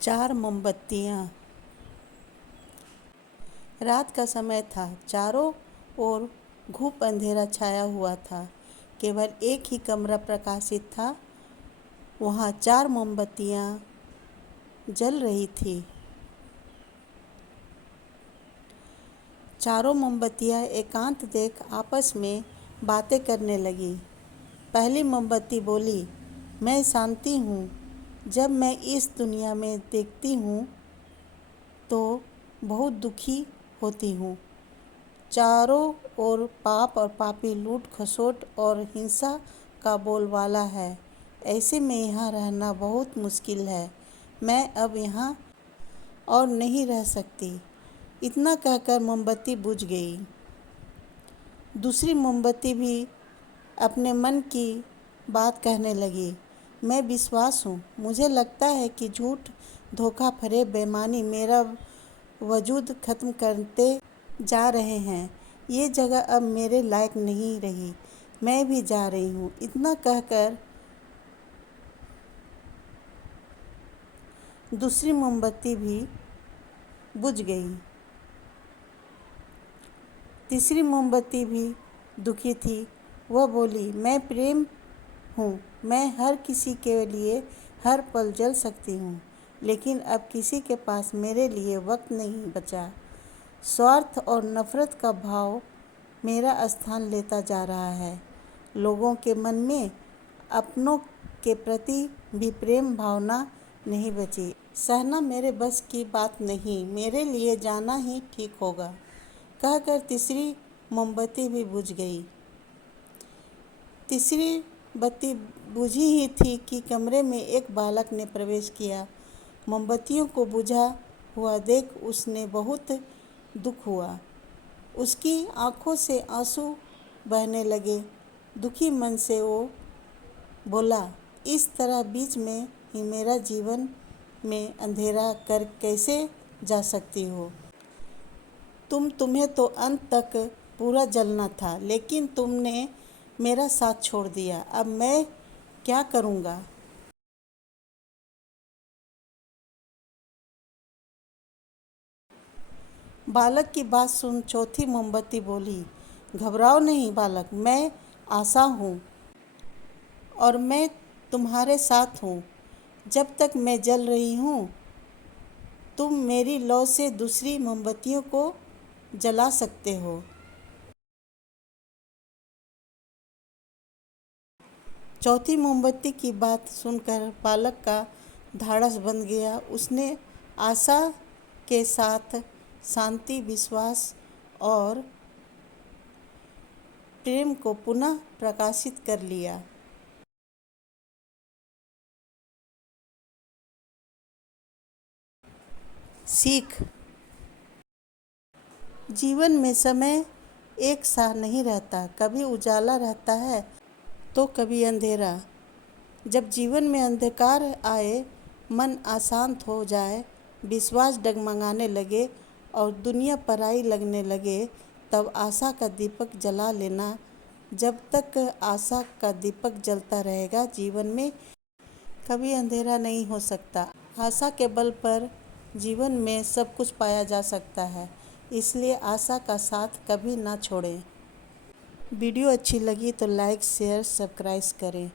4 मोमबत्तियाँ। रात का समय था। चारों ओर घुप अंधेरा छाया हुआ था। केवल एक ही कमरा प्रकाशित था। वहाँ 4 मोमबत्तियाँ जल रही थी। चारों मोमबत्तियाँ एकांत देख आपस में बातें करने लगी। पहली मोमबत्ती बोली, मैं शांति हूँ। जब मैं इस दुनिया में देखती हूँ तो बहुत दुखी होती हूँ। चारों ओर पाप और पापी, लूट खसोट और हिंसा का बोलबाला है। ऐसे में यहाँ रहना बहुत मुश्किल है। मैं अब यहाँ और नहीं रह सकती। इतना कहकर मोमबत्ती बुझ गई। दूसरी मोमबत्ती भी अपने मन की बात कहने लगी। मैं विश्वास हूँ। मुझे लगता है कि झूठ, धोखा, फरेब, बेईमानी मेरा वजूद ख़त्म करते जा रहे हैं। ये जगह अब मेरे लायक नहीं रही। मैं भी जा रही हूँ। इतना कहकर दूसरी मोमबत्ती भी बुझ गई। तीसरी मोमबत्ती भी दुखी थी। वह बोली, मैं प्रेम हूँ। मैं हर किसी के लिए हर पल जल सकती हूँ, लेकिन अब किसी के पास मेरे लिए वक्त नहीं बचा। स्वार्थ और नफ़रत का भाव मेरा स्थान लेता जा रहा है। लोगों के मन में अपनों के प्रति भी प्रेम भावना नहीं बची। सहना मेरे बस की बात नहीं। मेरे लिए जाना ही ठीक होगा। कहकर तीसरी मोमबत्ती भी बुझ गई। तीसरी बत्ती बुझी ही थी कि कमरे में एक बालक ने प्रवेश किया। मोमबत्तियों को बुझा हुआ देख उसने बहुत दुख हुआ। उसकी आंखों से आंसू बहने लगे। दुखी मन से वो बोला, इस तरह बीच में ही मेरा जीवन में अंधेरा कर कैसे जा सकती हो? तुम्हें तो अंत तक पूरा जलना था, लेकिन तुमने मेरा साथ छोड़ दिया। अब मैं क्या करूँगा? बालक की बात सुन चौथी मोमबत्ती बोली, घबराओ नहीं बालक, मैं आशा हूँ और मैं तुम्हारे साथ हूँ। जब तक मैं जल रही हूँ तुम मेरी लौ से दूसरी मोमबत्तियों को जला सकते हो। चौथी मोमबत्ती की बात सुनकर बालक का ढाढ़स बंध गया। उसने आशा के साथ शांति, विश्वास और प्रेम को पुनः प्रकाशित कर लिया। सीख। जीवन में समय एक सा नहीं रहता। कभी उजाला रहता है तो कभी अंधेरा। जब जीवन में अंधकार आए, मन अशांत हो जाए, विश्वास डगमगाने लगे और दुनिया पराई लगने लगे, तब आशा का दीपक जला लेना। जब तक आशा का दीपक जलता रहेगा, जीवन में कभी अंधेरा नहीं हो सकता। आशा के बल पर जीवन में सब कुछ पाया जा सकता है। इसलिए आशा का साथ कभी ना छोड़ें। वीडियो अच्छी लगी तो लाइक, शेयर, सब्सक्राइब करें।